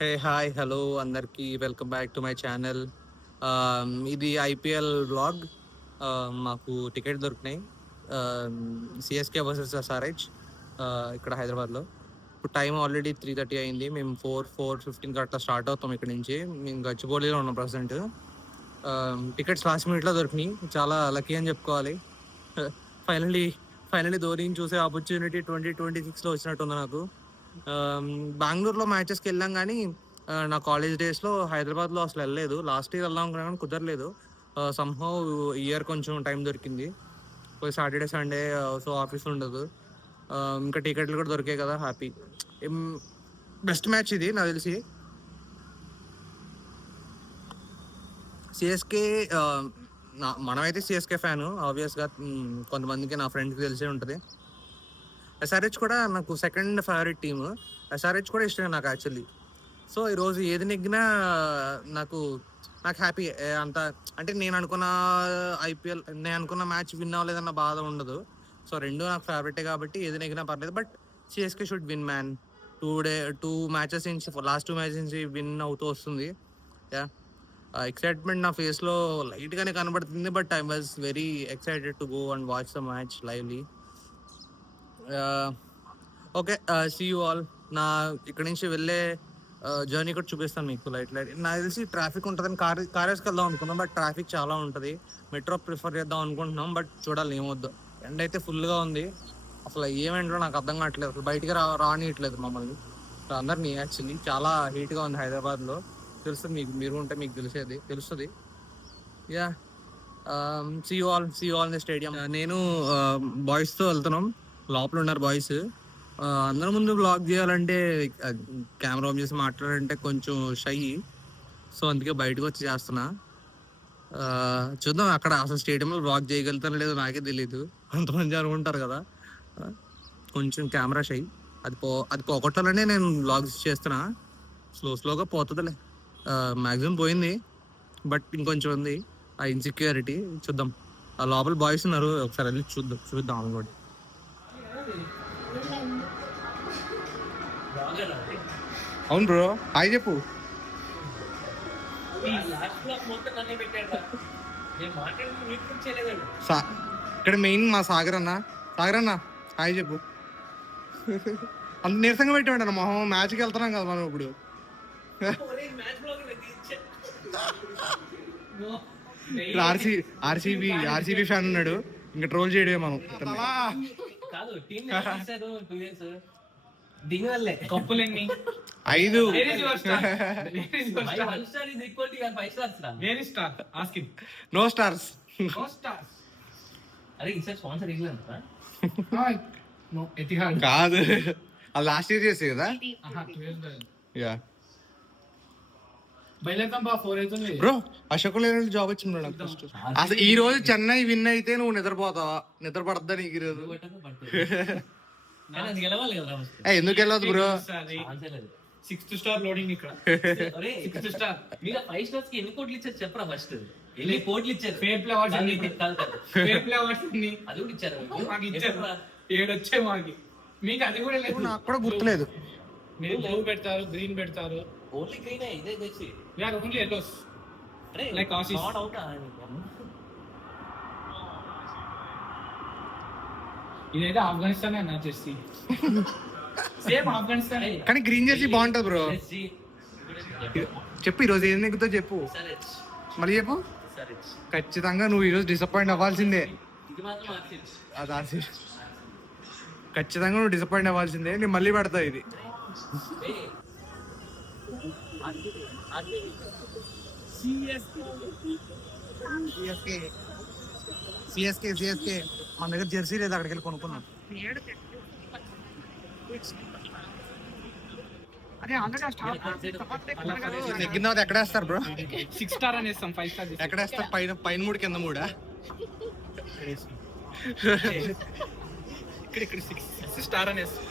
Hey hi hello అందరికీ welcome back to my channel. ఇది IPL vlog. మాకు టికెట్ దొరికినాయి. సిఎస్కే వర్సెస్ ఎస్ఆర్హెచ్ ఇక్కడ హైదరాబాద్లో. ఇప్పుడు టైం ఆల్రెడీ 3:30 అయింది. మేము 4:15 అట్లా స్టార్ట్ అవుతాం ఇక్కడ నుంచి. మేము గచ్చిబౌలిలో ఉన్నాం ప్రజెంట్. టికెట్స్ లాస్ట్ మినిట్లో దొరికినాయి. చాలా లక్కీ అని చెప్పుకోవాలి. ఫైనలీ ఫైనలీ ధోనిని చూసే ఆపర్చునిటీ 2026లో వచ్చినట్టుంది నాకు. బెంగళూరులో మ్యాచెస్కి వెళ్ళాం కానీ నా కాలేజ్ డేస్లో హైదరాబాద్లో అసలు వెళ్ళలేదు. లాస్ట్ ఇయర్ వెళ్దాం అనుకున్నా కానీ కుదరలేదు. సంహౌ ఇయర్ కొంచెం టైం దొరికింది. పోయి సాటర్డే సండే సో ఆఫీస్ ఉండదు. ఇంకా టికెట్లు కూడా దొరికాయి కదా, హ్యాపీ. బెస్ట్ మ్యాచ్ ఇది నాకు తెలిసి. సిఎస్కే మనమైతే సిఎస్కే ఫ్యాను ఆబ్వియస్గా. కొంతమందికి నా ఫ్రెండ్స్కి తెలిసే ఉంటుంది. ఎస్ఆర్హెచ్ కూడా నాకు సెకండ్ ఫేవరెట్ టీమ్. ఎస్ఆర్హెచ్ కూడా ఇష్టమే నాకు యాక్చువల్లీ. సో ఈరోజు ఏది నెగ్గినా నాకు నాకు హ్యాపీ. అంత అంటే నేను అనుకున్న నేను అనుకున్న మ్యాచ్ విన్ అవ్వలేదన్న బాధ ఉండదు. సో రెండు నాకు ఫేవరెటే కాబట్టి ఏది నెగ్గినా పర్లేదు. But CSK should win man. Two matches నుంచి, లాస్ట్ 2 మ్యాచెస్ నుంచి విన్ అవుతూ వస్తుంది. యా, ఎక్సైట్మెంట్ నా ఫేస్లో లైట్గానే కనబడుతుంది. But I was very excited to go and watch the match lively. Okay, see you all. నా ఇక్కడి నుంచి వెళ్ళే జర్నీ కూడా చూపిస్తాను మీకు లైట్. నాకు తెలిసి ట్రాఫిక్ ఉంటుందని కారేజ్కి వెళ్దాం అనుకున్నాం, బట్ ట్రాఫిక్ చాలా ఉంటుంది. మెట్రో ప్రిఫర్ చేద్దాం అనుకుంటున్నాం, బట్ చూడాలి ఏమొద్దు. ఎండ అయితే ఫుల్గా ఉంది. అసలు ఏమేంటో నాకు అర్థం కావట్లేదు. అసలు బయటికి రానియట్లేదు మమ్మల్ని, అందరినీ. యాక్చువల్లీ చాలా హీట్గా ఉంది హైదరాబాద్లో. తెలుస్తుంది మీకు, మీరు ఉంటే మీకు తెలుస్తుంది. Yeah, see you all in the stadium. నేను బాయ్స్తో వెళ్తున్నాం. లోపల ఉన్నారు బాయ్స్. అందరి ముందు బ్లాగ్ చేయాలంటే, కెమెరా ఆన్ చేసి మాట్లాడాలంటే కొంచెం షై. సో అందుకే బయటకు వచ్చి చేస్తున్నా. చూద్దాం అక్కడ అసలు స్టేడియంలో బ్లాగ్ చేయగలుగుతానో లేదో నాకే తెలియదు. కొంతమంది అనుకుంటారు కదా, కొంచెం కెమెరా షై. అది పోగొట్టాలనే నేను బ్లాగ్స్ చేస్తున్నా. స్లోగా పోతుందిలే. మ్యాక్సిమం పోయింది, బట్ ఇంకొంచెం ఉంది ఆ ఇన్సెక్యూరిటీ. చూద్దాం. ఆ లోపల బాయ్స్ ఉన్నారు, ఒకసారి వెళ్ళి చూద్దాం అనుకోండి. అవును బ్రో, హాయ్ చెప్పు. ఇక్కడ మెయిన్ మా సాగర్ అన్న హాయ్ చెప్పు. అంత నీరసంగా పెట్టాడు మొహం. మ్యాచ్కి వెళ్తున్నాం కదా మనం ఇప్పుడు. ఆర్సీబీ ఫ్యాన్ ఉన్నాడు, ఇంకా ట్రోల్ చేయడమే మనం. కప్పులెన్ని 5. No stars. కాదు, అది లాస్ట్ ఇయర్ చేసే కదా. యా బ్రో, అశోక్ లేని జాబ్ వచ్చింది నాకు ఫస్ట్. అసలు ఈ రోజు చెన్నై విన్ అయితే నువ్వు నిద్రపోతావా? నిద్రపడద్దా నీకు ఈరోజు? ఎందుకు వెళ్ళదు బ్రో? 6th స్టార్ లోడింగ్ ఇక్కడ. 6th స్టార్ మీరు 5 స్టార్స్ కి ఎన్ని కోట్లు ఇచ్చారు చెప్పరా? ఫస్ట్ ఎన్ని కోట్లు ఇచ్చారు? ఫేర్ ప్లే అవార్డ్స్ అన్ని ఫేర్ ప్లే అవార్డ్స్ అన్ని అది కూడా ఇచ్చారు. మాకు ఇచ్చారు 7 వచ్చాయి మాకి. మీకు అది కూడా లేదు. నాకు కూడా గుర్తులేదు. మీరు బ్లూ పెడతారు, గ్రీన్ పెడతారు. ఓన్లీ గ్రీన్ ఇదే తెచ్చి yeah only yellows like Aussies. Not out. ఇదైతే ఆఫ్ఘనిస్తాన్ అన్న జెర్సీ. సేమ్ ఆఫ్ఘనిస్తాన్ కానీ గ్రీన్ జెర్సీ బాగుంటది బ్రో. చెప్పు ఈరోజు ఏం నెగ్గుతో చెప్పు, మళ్ళీ చెప్పు. ఖచ్చితంగా నువ్వు ఈరోజు డిసప్పాయింట్ అవ్వాల్సిందే. అది ఆర్సీబీ. ఖచ్చితంగా నువ్వు డిసప్పాయింట్ అవ్వాల్సిందే. నేను మళ్ళీ పెడతా ఇది. సిఎస్కే మన దగ్గర జెర్సీ లేదు, అక్కడికి వెళ్ళి కొనుక్కున్నాం. నెగ్గిన ఎక్కడ వేస్తారు బ్రో? 6 స్టార్ అని ఇస్తాం, 5 స్టార్ ఎక్కడ వేస్తారు? పైన 3 కింద 3. ఇక్కడ 6 స్టార్ అని ఇస్తాం.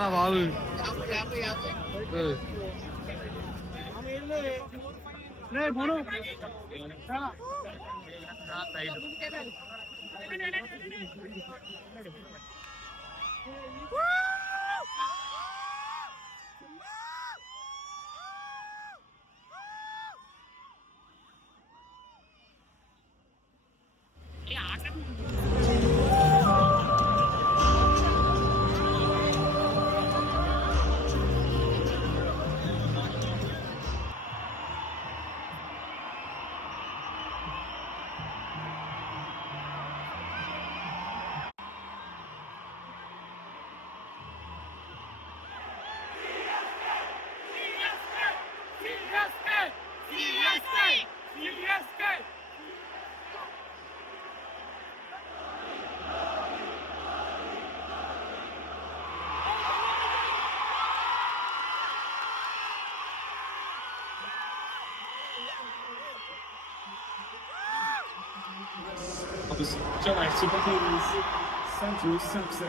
రా బాబు. 上海市公路33岁。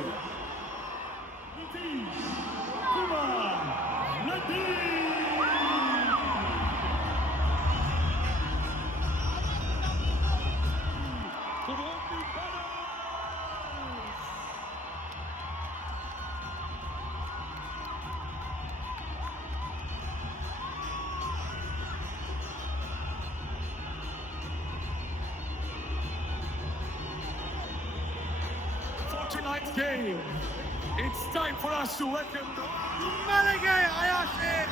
Tonight's game, it's time for us to welcome Malagay Ayashir.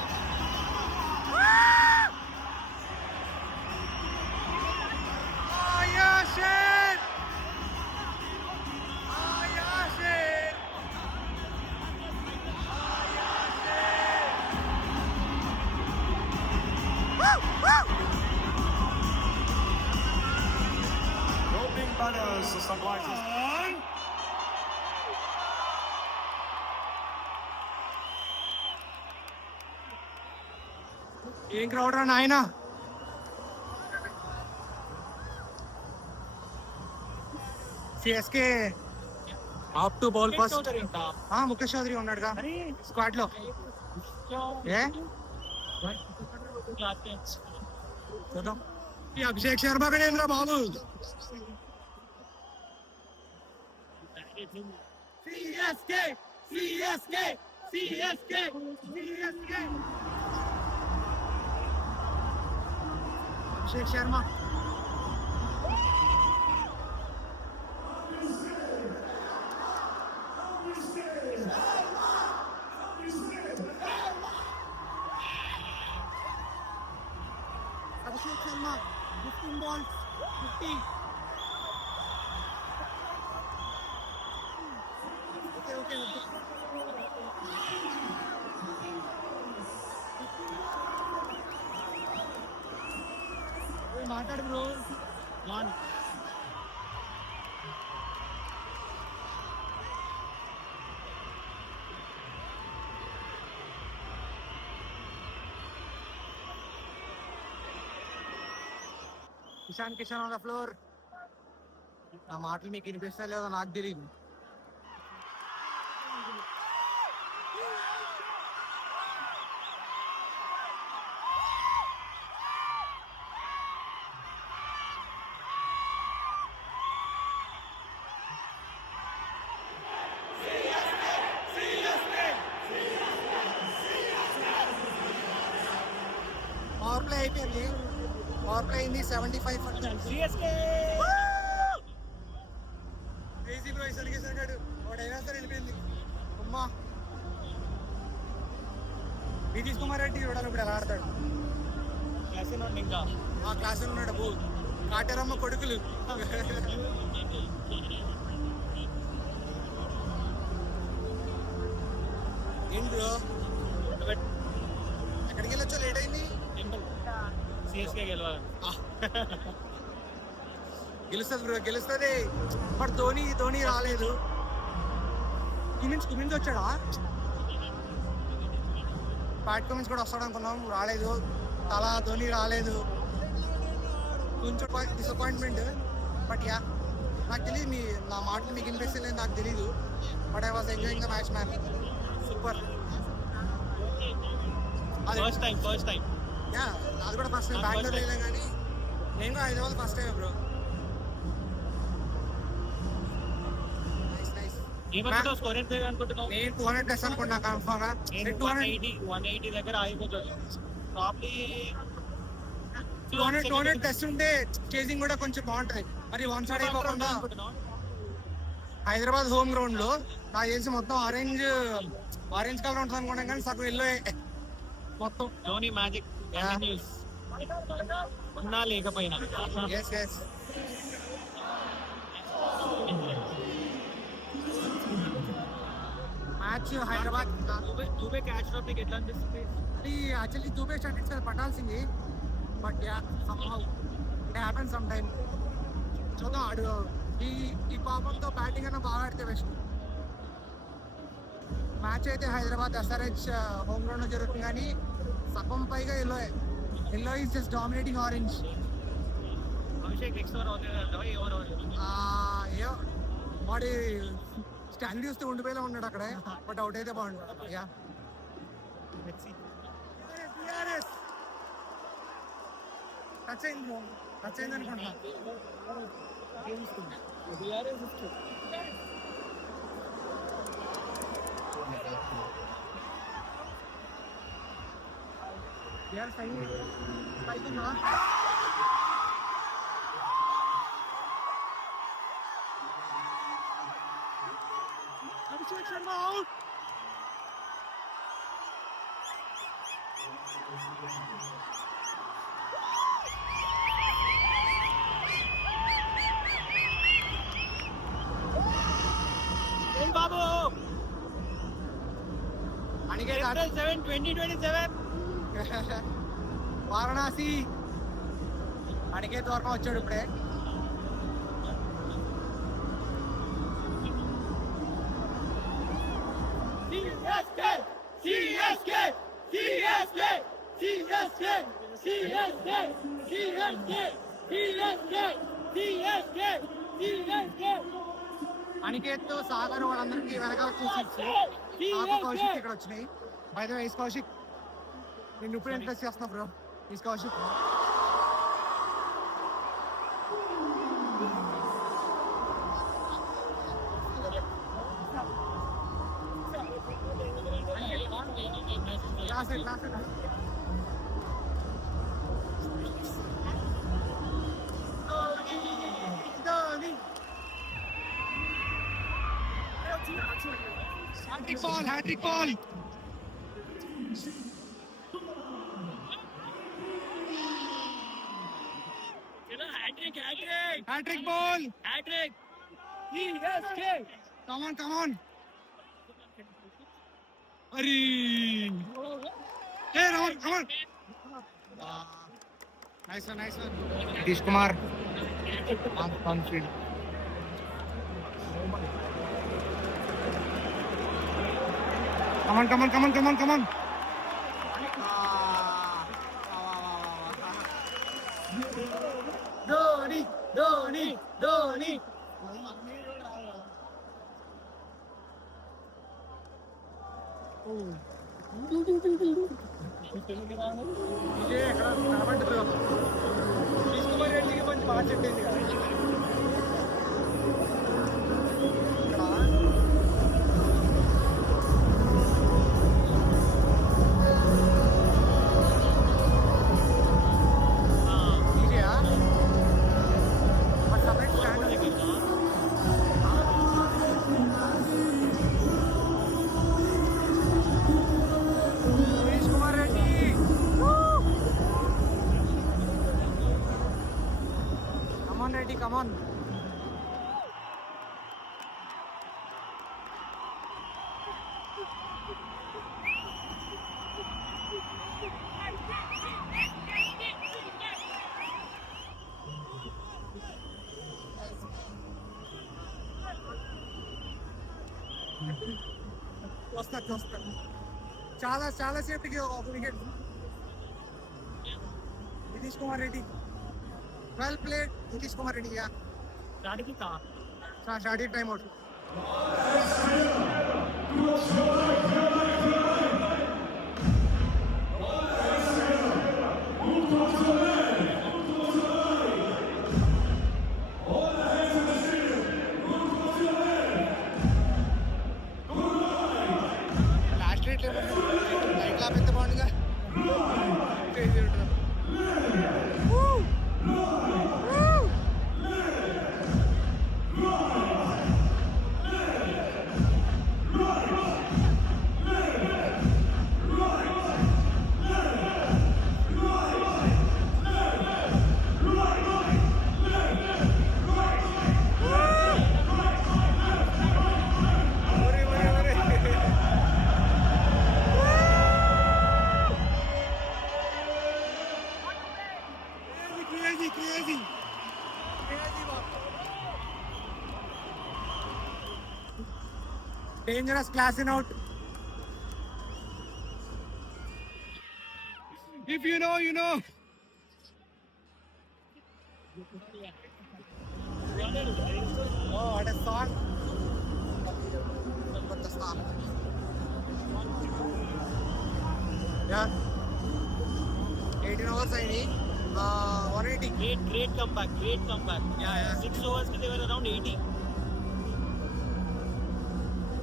Ayashir! Ayashir! Opening banners, sunglasses. ఏం క్రౌడ్ రా నాయనా. CSK opt to bowl first. Mukesh Choudhary ఉన్నాడుగా స్క్వాడ్ లో. ఏ చూద్దాం. ఈ అభిషేక్ శర్మ కూడా ఏంద్రా బాబు. CSK CSK CSK CSK Abhishek Sharma. Abhishek Sharma 15 balls 50. Okay మాట్లాడు bro. Kishan on the floor. నా మాటలు మీకు వినిపిస్తా లేదో నాకు తెలియదు. పవర్ ప్లే అయిపోయింది. పవర్ ప్లే అయింది 75%. CSK crazy bro. ఇసరిగేసాడు వాడైనా సరే వెళ్ళిపోయింది. అమ్మా నితీష్ కుమార్ రెడ్డి చూడాలి ఇప్పుడు ఎలా ఆడతాడు. ఇంకా ఆ క్లాస్ ఉన్నాడు బో. కాటరమ్మ కొడుకులు. ఏంటి బ్రో ఎక్కడికి వెళ్ళొచ్చో లేట్ అయింది. గెలుస్తుంది బ్రో గెలుస్తుంది. బట్ ధోని రాలేదు. కుమిన్స్ వచ్చాడా. ప్యాట్ కుమిన్స్ కూడా వస్తాడు అనుకున్నాం, రాలేదు. ధోని రాలేదు. కొంచెం డిసప్పాయింట్మెంట్. బట్ యా నాకు తెలియదు నా మాటలు మీకు వినిపిస్తలేదు నాకు తెలీదు. But I was enjoying the match man. Super. First time yeah అది కూడా ఫస్ట్ టైం. బెంగళూరు వెళ్ళా కానీ నేను కూడా హైదరాబాద్ ఫస్ట్ టైం బ్రో. ఏమనుకుంటావు స్కోర్ ఎంత అనుకుంటున్నావు? నేను 200 ప్లస్ అనుకున్నా కన్ఫర్మ్ గా. నేను 180 దగ్గర ఆగిపోతుంది ప్రాబ్లీ. 200 ప్లస్ ఉంటే చేసింగ్ కూడా కొంచెం బాగుంటది. మరి వన్ సైడ్ అయిపోకుండా హైదరాబాద్ హోమ్ గ్రౌండ్ లో నాకు తెలిసి మొత్తం ఆరెంజ్ కలర్ ఉంటుంది అనుకున్నాం, కానీ సగం ఎల్లో మొత్తం. ధోని మ్యాజిక్ ఉన్నా లేకపోయినా. Yes yes. Match Hyderabad Dube catch drop నీకు ఎట్లా అనిపిస్తుంది? అది యాక్చువల్లీ దుబే స్టాండర్డ్స్ కదా పట్టాల్సింది, but yeah somehow it happen some time. చూద్దాం, ఆడు ఈ పాపంతో బ్యాటింగ్ అన్న బాగా ఆడితే బెస్ట్. మ్యాచ్ అయితే హైదరాబాద్ ఎస్ఆర్హెచ్ హోమ్ గ్రౌండ్ లో జరుగుతుంది, కానీ సగం పైగా yellow is just dominating orange. Abhishek next over అవుతుంది ఎవరు? ఏయో వాడి స్టాండ్ చూస్తే ఉండిపోయేలా ఉన్నాడు అక్కడే, బట్ అవుట్ అయితే బాగుండు. యా టచ్ అయింది అనుకుంటున్నా. అభిషేక్ శర్మ అవుట్. బాబు అనికేత్ 2027 వారణాసి అనికేత్ వర్మ వచ్చాడు ఇప్పుడే. అనికేత్ సాగర్ వాళ్ళందరికీ వెనకాల చూసి కౌశిక్ ఇక్కడ వచ్చినాయి. By the way is Kaushik, నేను ఇప్పుడు ఇంట్రెస్ట్ చేస్తున్నా bro. Is Kaushik. Last it. Hat-trick ball. Hat-trick ball. Hat-trick. Come on. Arey. Hey, Rahul, come on. Nice one. Nitish Kumar. On field. Come on. Dhoni. ఇదే ఎక్కడ కనబడ్డదు. నితీష్ కుమార్ రెడ్డికి మంచి బాగా సెట్ అయింది కదా ఇక్కడ. ఈజీయా బట్ సపరేట్ స్టాండ్ ఉంది. నితీష్ కుమార్ రెడ్డి come on. వస్తా చాలా సేపటికి ఒక వికెట్. నితీష్ కుమార్ రెడ్డి well played. నితీష్ కుమార్ Reddy yeah starting time out. Dangerous classing out. If you know, you know. Oh, what a song. What a song. Yeah. 18 hours అయినాయి. 180. Great comeback. Yeah, yeah. 6 overs they were around 80.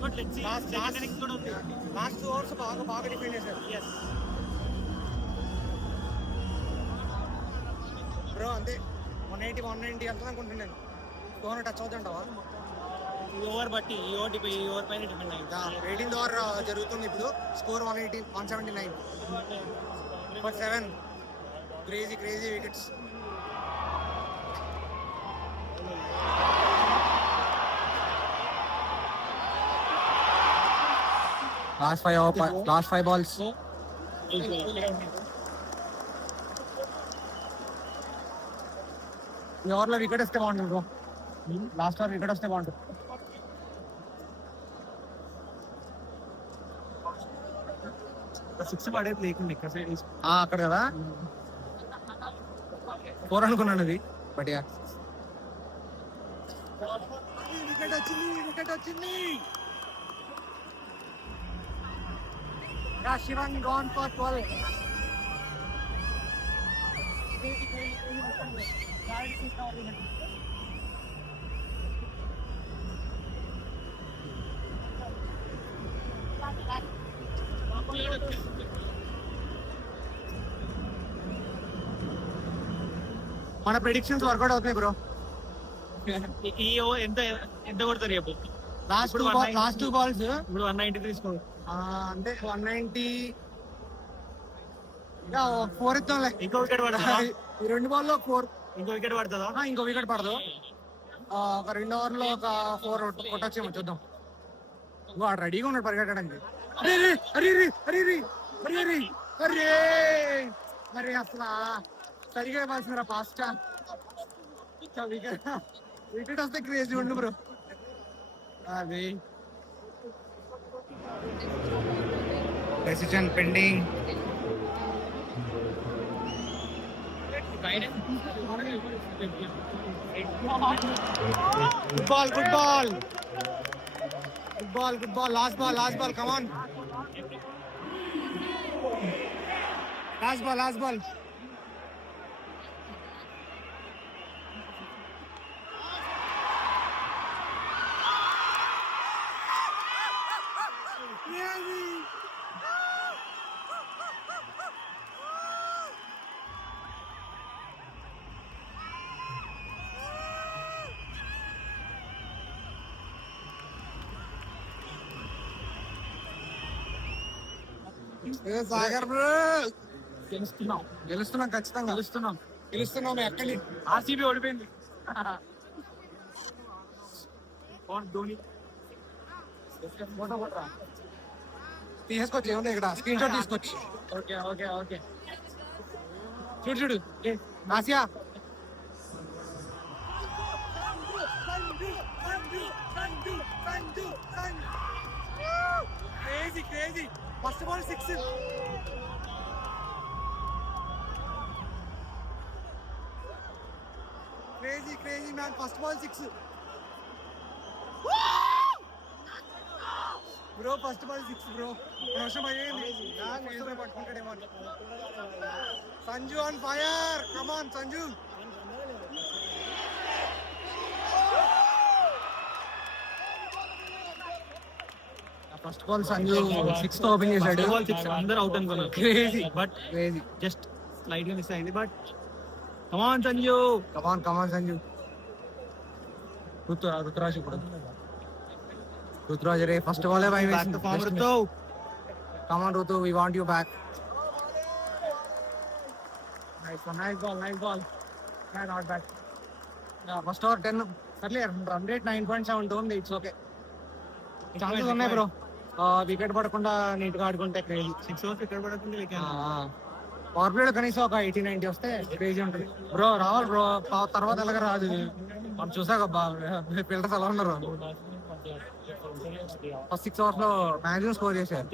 But let's see. Last 2 hours బాగా డిఫెండ్ చేశారు. Yes. Bro అంతే 180 అంతా అనుకుంటున్నాను. 200 టచ్ అవుతుంటావా? ఈ ఓవర్ బట్టి ఈ ఓవర్ పైన డిపెండ్ అయింది. 18th ఓవర్ జరుగుతుంది ఇప్పుడు. స్కోర్ 179 ఫర్ 7. Crazy wickets. లాస్ట్ 5 balls. ఈ ఓవర్లో వికెట్ వస్తే బాగుంటుంది బ్రో. లాస్ట్ ఓవర్ వికెట్ వస్తే బాగుంటుంది. సిక్స్ పడేది లేకుండా ఇక్కడ సైడ్ అక్కడ కదా 4 అనుకున్నాను అది. బట్ యా వికెట్ వచ్చింది. Sivan gone for 12. మన ప్రెడిక్షన్స్ వర్కౌట్ అవుతాయి బ్రో. ఈ ఓవర్ ఎంత కొడతారు రేపు? లాస్ట్ టూ బాల్స్ ఇప్పుడు 190 తీసుకో. అంటే 190 4 ఇద్దాంలే. ఇంకో వికెట్ పడుతుందా? ఈ 2 బాల్లో 4. ఇంకో వికెట్ పడుతుందా? ఇంకో వికెట్ పడదు. ఒక 2 ఓవర్లో ఒక 4 కొట్టొచ్చేమో చూద్దాం. వాడు రెడీగా ఉన్నాడు పరిగెట్టడానికి. అరే అసలు సరిగా ఇవ్వాల్సిన ఫాస్ట్ వికెట్ వస్తే క్రేజీ ఉండు బ్రో. అది decision pending. Good ball. Last ball come on. Last ball. Sagar bro గెలుస్తున్నాం ఖచ్చితంగా. గెలుస్తున్నాం ఎక్కడి. ఆర్సీబీ ఓడిపోయింది. ధోని తీసుకొచ్చి ఏముంది ఇక్కడ స్క్రీన్ షాట్ తీసుకొచ్చి. ఓకే చూడు ఆసియా. Crazy first ball 6. Crazy man. First ball 6 bro. First ball 6 bro. వర్షం అయ్యేది పట్టుకుంటాడేమో. Sanju on fire. Come on Sanju. First ball Sanju 6 తో ఓపెన్ చేశాడు. అందరూ అవుట్ అనుకున్నారు. Crazy but crazy. Just slide గా మిస్ అయింది. But come on Sanju. Come on Sanju. Ruturaj ఇప్పుడు. రుతురాజ్ రే ఫస్ట్ బాల్ బై వేసింది. Come on Rutu, we want you back. Nice ball. Not back. First over 10. సర్లే రన్ రేట్ 9.72 ఉంది. It's okay. ఛాన్సెస్ ఉన్నాయి బ్రో. వికెట్ పడకుండా నీట్ గా ఆడుకుంటే క్రేజీ. 6 ఓవర్స్ వికెట్ పడకుండా పవర్ ప్లేలో కనీసం ఒక 80-90 వస్తే క్రేజీ ఉంటుంది బ్రో. రావాలి బ్రో. తర్వాత ఎలాగ రాదు. మనం చూసాక ఫిల్టర్స్ ఎలా ఉన్నారు. ఫస్ట్ 6 అవర్స్ లో మ్యాక్సిమం స్కోర్ చేశారు.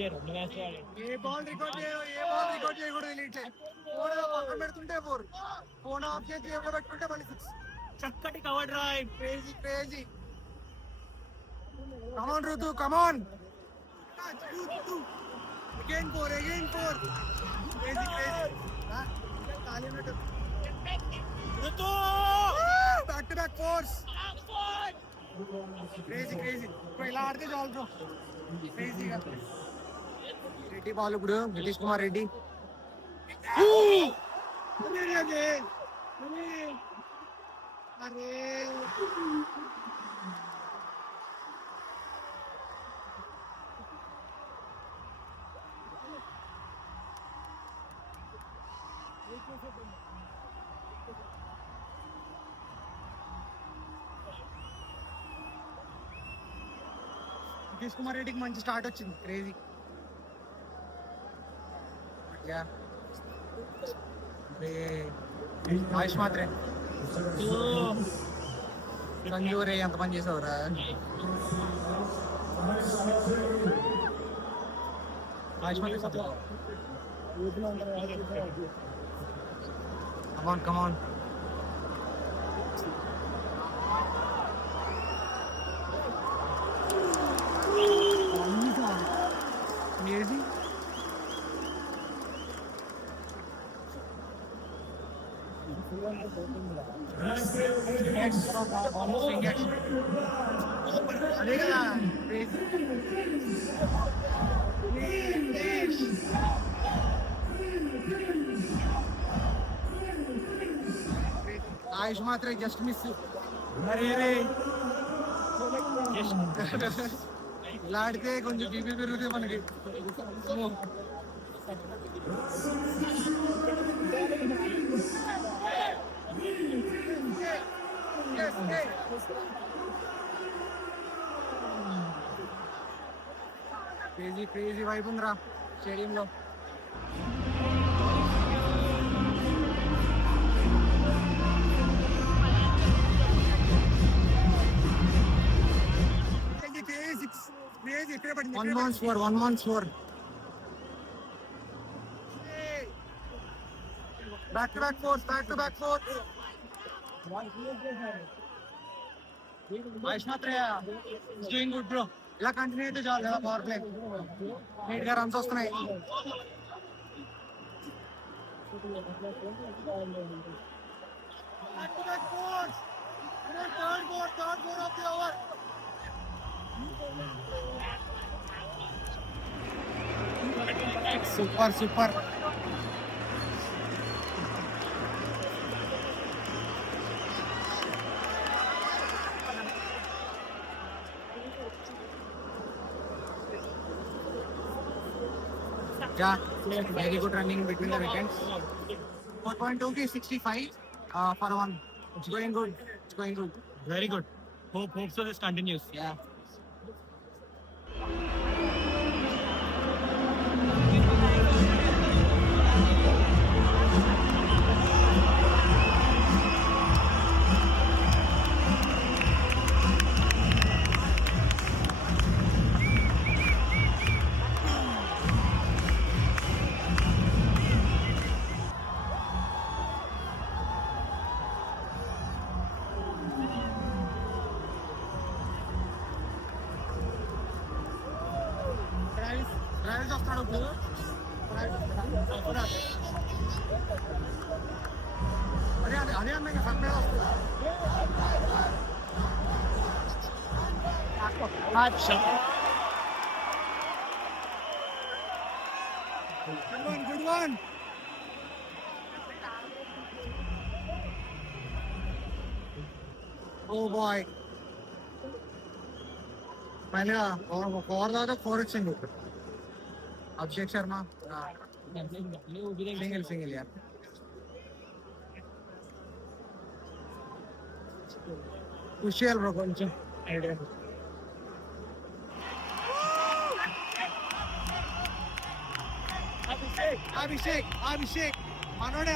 ఏ బాల్ రికార్డ్ చేయకూడదు తెలియట్లే. ఫోన్ పక్కన పెడుతుంటే 4, ఫోన్ ఆఫ్ చేసి జేబులో పెట్టుకుంటే మళ్ళీ 6. చక్కటి కవర్ డ్రైవ్. క్రేజీ. కమాన్ రుతు, కమాన్. అగైన్ 4. క్రేజీ. ఖాళీ ఉన్నట్టు. Back to back 4s. Crazy. ఇలా ఆడితే చాలు బ్రో. క్రేజీగా. రెడ్డి బాల్ ఇప్పుడు నితీష్ కుమార్ రెడ్డి. అరే నితీష్ కుమార్ రెడ్డికి మంచి స్టార్ట్ వచ్చింది. క్రేజీ. మహేష్ మాత్రే సంజు రే ఎంత పని చేసావురా. మహేష్ మాత్రే కమాన్. ఏది అదే కదా. ఆయుష్ మాత్రం జస్ట్ మిస్. ఇలా ఆడితే కొంచెం బీపీ పెరుగుతుంది మనకి. క్రేజీ వైబ్ ఉందిరా స్టేడియంలో. One month score. Back to back fours. Maish Matraya is doing good, bro. ఇలా కంటిన్యూ అయితే చాలు కదా. పవర్ ప్లే నీట్ గా రన్స్ వస్తున్నాయి. Super. Yeah, very good running between the wickets. 4.2 ki 65 for 1. It's going good. Very good. Hope so this continues. Yeah. Travis వస్తాడు ఇప్పుడు. అదే అన్నయ్య సర్ప్రైజ్ వస్తుంది. Good one. Oh boy. పైన 4 దాకా 4 వచ్చింది. అభిషేక్ శర్మ సింగిల్ యా. పుష్ చేయాలి బ్రో కొంచెం. అభిషేక్ మనోడే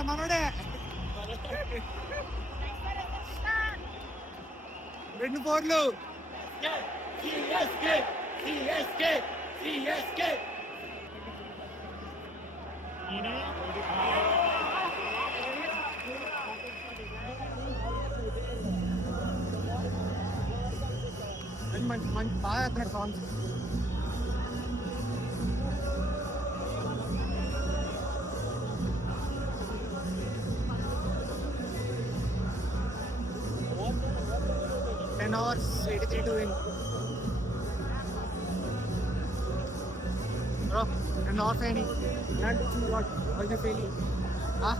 2 4లు. CSK, CSK. మంచి మంచి బాగా అక్కడ songs. Ten hours, 83 to win. Bro, 10 hours any. Not to see what was the feeling. Huh?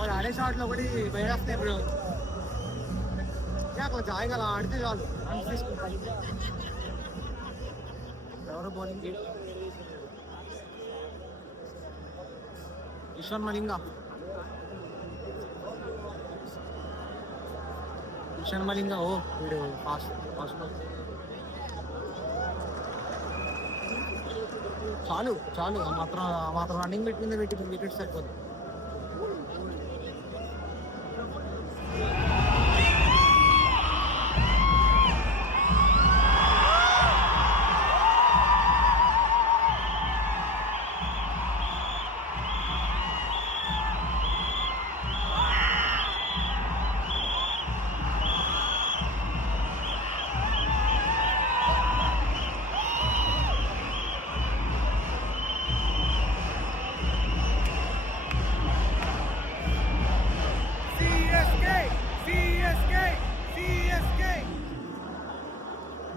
और आड़े शॉट లో ఒకటి బయట వస్తాయి బ్రో. కొంచెం ఆగల ఆడితే చాలు. ఎవరు బౌలింగ్? ఈశ్వర్ మలింగ. ఈశ్వర్ మలింగ ఓ వీడు ఫాస్ట్ ఫాస్ట్. చాలు చాలు ఆ మాత్రం రన్నింగ్ పెట్టింది వికెట్స్ సరిపోతుంది.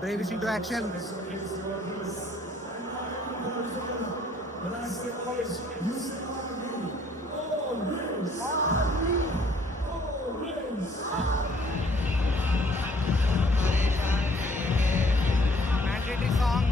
Braves into action. Mandatory song.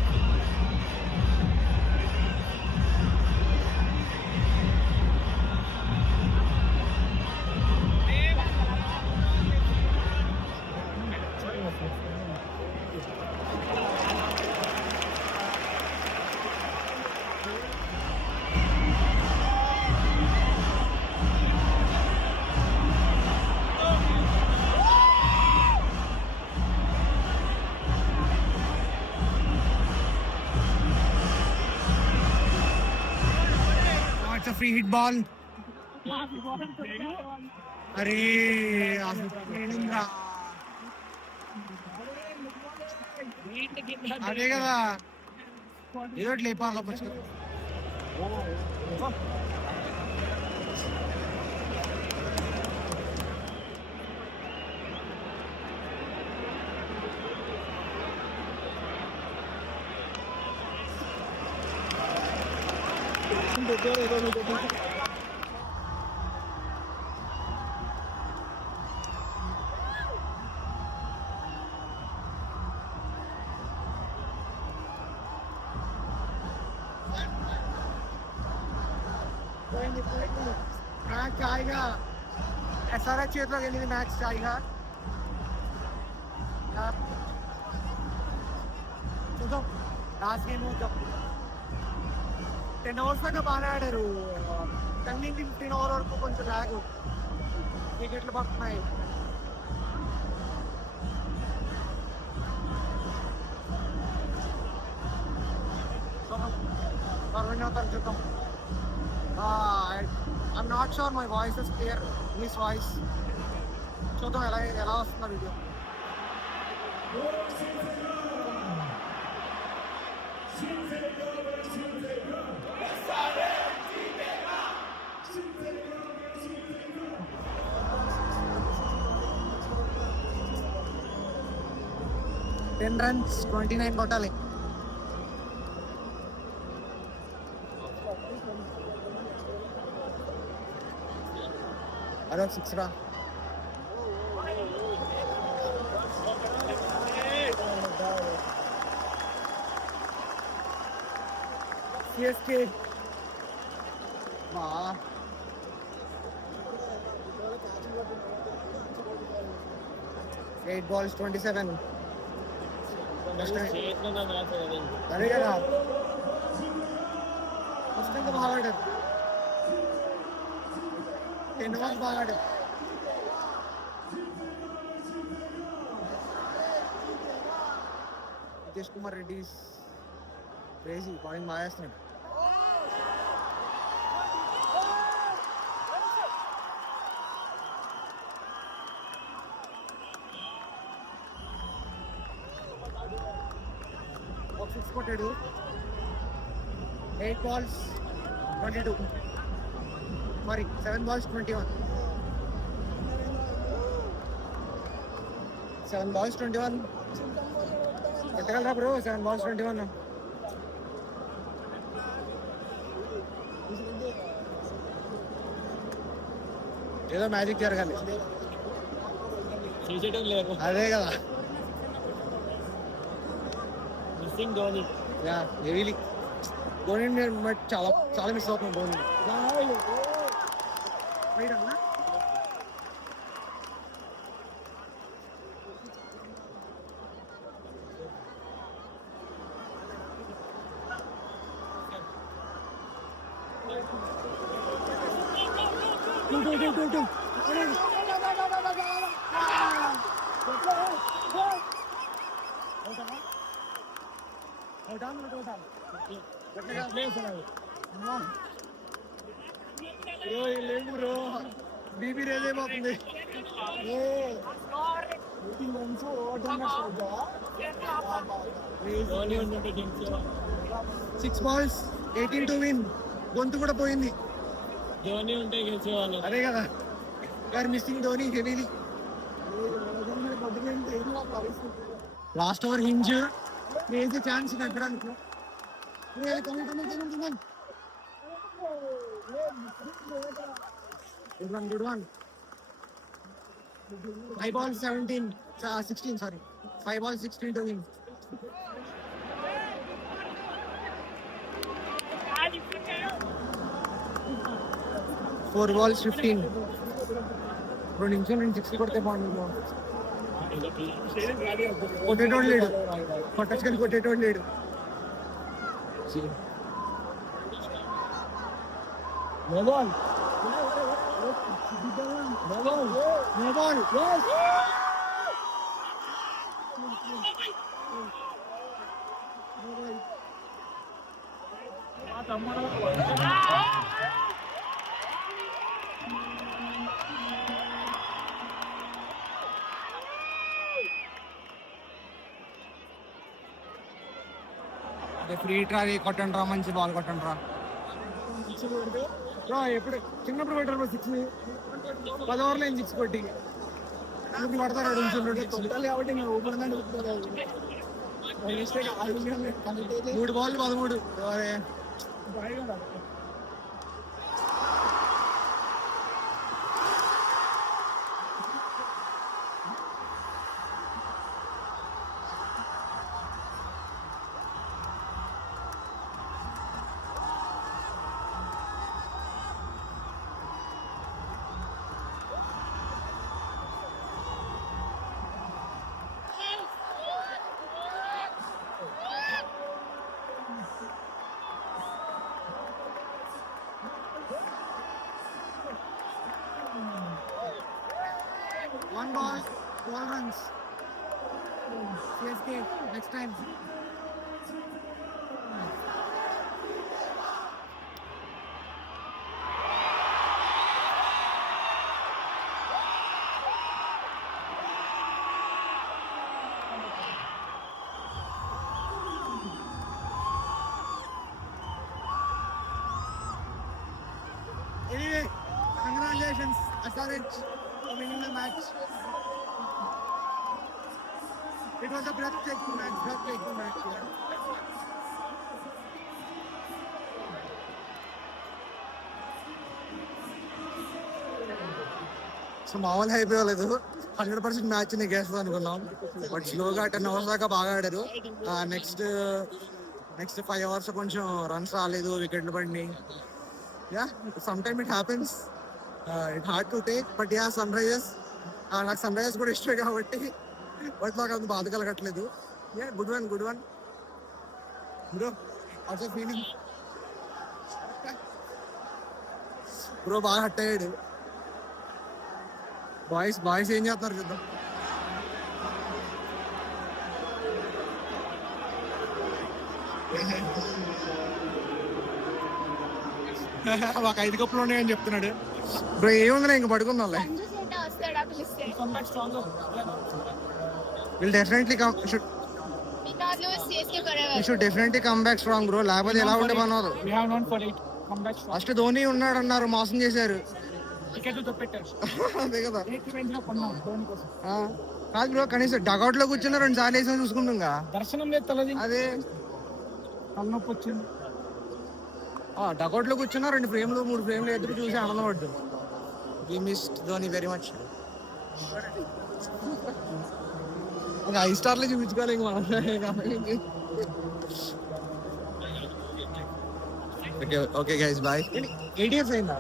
It's a free hit ball. अरे అదే కదా ఏదో లేపాలి కొంచెం. मैच आएगा SRH చేతిలోకి వెళ్ళింది మ్యాచ్ ఆएगा చూద్దాం లాస్ట్ గేమ్ 10 ఓవర్స్ దాకా బాగానే ఆడారు. టర్నింగ్ 15 ఓవర్ వరకు కొంచెం లాగ్ వికెట్లు పడుతున్నాయి. చూద్దాం. I'm not sure my voice is clear. Miss voice. చూద్దాం ఎలా వస్తుందో వీడియో. Ten runs, 29 కొట్టాలి. అరే 6 రా. CSK. వా 8 balls 27. అరే కదా ఫస్ట్ ఇంకా బాగా ఆడారు. 10 ఓవర్స్ బాగా ఆడారు. లోకేష్ కుమార్ రెడ్డి క్రేజీ బాగా మాయేస్తున్నాడు. ఒక 6 కొట్టాడు. 8 balls 22, సారీ 7 balls 21. 7 balls 21 కొట్టగలరా బ్రో? 7 balls 21. ఏదో మ్యాజిక్ జరగాలి. చేసేటం లేదు. అదే కదా. మిస్సింగ్ ధోని. యా హెవీలీ ధోని బట్ చాలా చాలా మిస్ అవుతున్నాం ధోని. బ్రో బీబీ రేజ్ అయిపోతుంది. 6 balls 18 to win. గొంతు కూడా పోయింది. ధోని ఉంటే గెలిచేవాళ్ళు. అదే కదా. గారు missing Dhoni heavily. Last over హింజ్ క్రేజీ ఛాన్స్ నెగ్గడానికి. Good one. 5 balls 16, sorry. 5 balls 16 to win. Four balls 15. 2 నిమిషాలు నేను 6 కొడితే బాగుంది. కొట్టేటోడు లేడు. కొట్టచ్చుకొని కొట్టేటోడు లేడు. No ball. ఫ్రీ ట్రా కొట్టండి రా, మంచి బాల్ కొట్టండి రా. ఎప్పుడు చిన్నప్పుడు పెట్టారు 6 10 ఓవర్లు 6 కొట్టి పడతారు. 3 balls 13. One ball, 12 runs. CSK next time. Anyway, congratulations, SRH, for winning the match. It was a breathtaking match. Yeah. So మామూలు అయిపోలేదు. 100% మ్యాచ్ ని గెలుస్తుంది అనుకున్నాం, బట్ స్లోగా 10 hours దాకా బాగా ఆడారు. నెక్స్ట్ 5 hours కొంచెం రన్స్ రాలేదు, వికెట్లు పడినాయి. Yeah some time it happens. It hard to take, but yeah Sunrisers, నాకు సన్ రైజర్స్ కూడా ఇష్టమే కాబట్టి బట్ నాకు అంత బాధ కలగట్లేదు. Yeah good one bro. Also feeling bro బాగా హట్ అయ్యాడు. బాయ్స్ ఏం చేస్తున్నారు చూద్దాం. మాకు 5 కప్పులు ఉన్నాయని చెప్తున్నాడు. బ్రో ఏముంది ఇంక పడుకుందాంలే. సంజు సేట వస్తాడా పిలిస్తే? Will definitely come because CSK forever. Should definitely come back strong bro, లేకపోతే ఎలా ఉండే మనోదు. We have known for it. Come back strong. First Dhoni ఉన్నాడు అన్నారు, మోసం చేశారు. Ticket to the better. అదే కదా. 8 లో కొన్నాం ధోని కోసం. కాదు బ్రో, కనీసం డగౌట్ లో కూర్చున్న 2 సార్లు వేసిన చూసుకుంటుంగా. దర్శనం లేదు తలది. అదే తలనొప్పి వచ్చింది. డగౌట్ లో కూర్చున్న 2 ఫ్రేమ్లు 3 ఫ్రేమ్లు ఎదురు చూసి ఆనందపడ్డు. We missed Dhoni very much. ఇంకా 5 స్టార్లే చూపించుకోవాలి ఇంక మనం. Okay guys bye. 8 ఇయర్స్ అయిందా?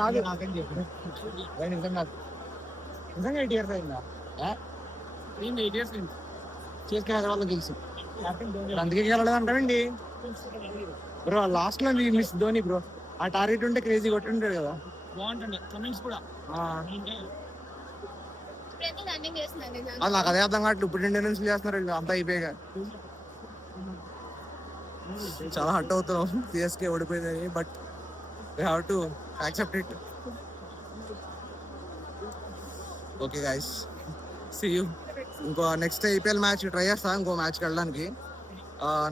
కాదు నిజంగా 8 ఇయర్స్ అయిందా? 8 years అయింది. చేసుకు హైదరాబాద్ లో గెలిచి అందుకే గెలలేదు అంటామండి బ్రో. లాస్ట్ లో మిస్ ధోని బ్రో. ఆ టార్గెట్ ఉంటే క్రేజీ కొట్టుంటాడు కదా. బాగుంటుంది కమెంట్స్ కూడా. ప్రతి రన్నింగ్ చేస్తున్నాడు. అది నాకు అదే అర్థం కావట్లేదు. ఇప్పుడు ఇండియన్స్ చేస్తున్నారు అంతా అయిపోయాక. చాలా హర్ట్ అవుతున్నాం సిఎస్కే ఓడిపోయిందని, but we have to accept it. Okay guys, see you. ఇంకో నెక్స్ట్ ఐపీఎల్ మ్యాచ్ ట్రై చేస్తా, ఇంకో మ్యాచ్కి వెళ్ళడానికి.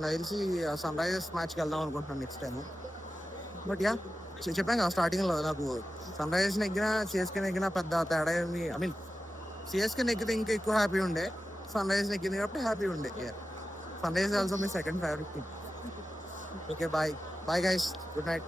నాకు తెలిసి సన్ రైజర్స్ మ్యాచ్కి వెళ్దాం అనుకుంటున్నాను నెక్స్ట్ టైం. బట్ యా చెప్పాను కదా స్టార్టింగ్లో, నాకు సన్ రైజర్స్ నెగ్గినా సిఎస్కే నెగ్గినా పెద్ద తేడా ఏమి, ఐ మీన్ సిఎస్కే నెగ్గితే ఇంకా ఎక్కువ హ్యాపీ ఉండే, సన్ రైజర్స్ నెగ్గింది కాబట్టి హ్యాపీ ఉండే. Sunrisers also my second favourite team. Okay bye bye guys, good night.